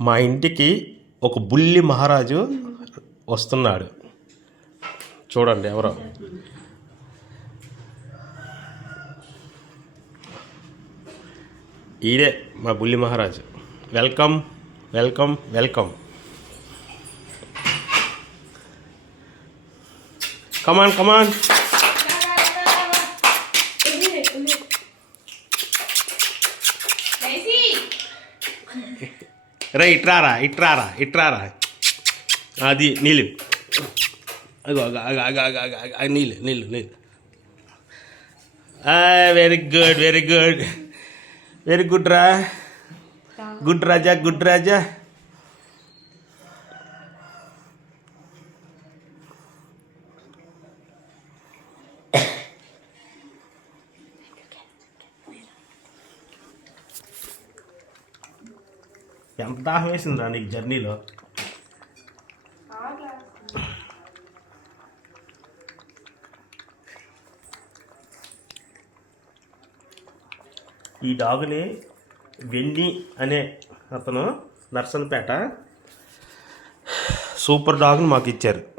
మా ఇంటికి ఒక బుల్లి మహారాజు వస్తున్నాడు. చూడండి ఎవరో. ఈడే మా బుల్లి మహారాజు. Welcome welcome welcome. Come on come on. రే ఇట్రారా ఇట్రారా ఇట్రారా. అది నీళ్ళు. నీళ్ళు నీళ్ళు నీళ్ళు. Very good very good very good రా. గుడ్ రాజా గుడ్ రాజా. ఎంత దాహం వేసిందిరా నీకు జర్నీలో. ఈ డాగుని వెండి అనే అతను నర్సన్పేట సూపర్ డాగ్ని మాకు ఇచ్చారు.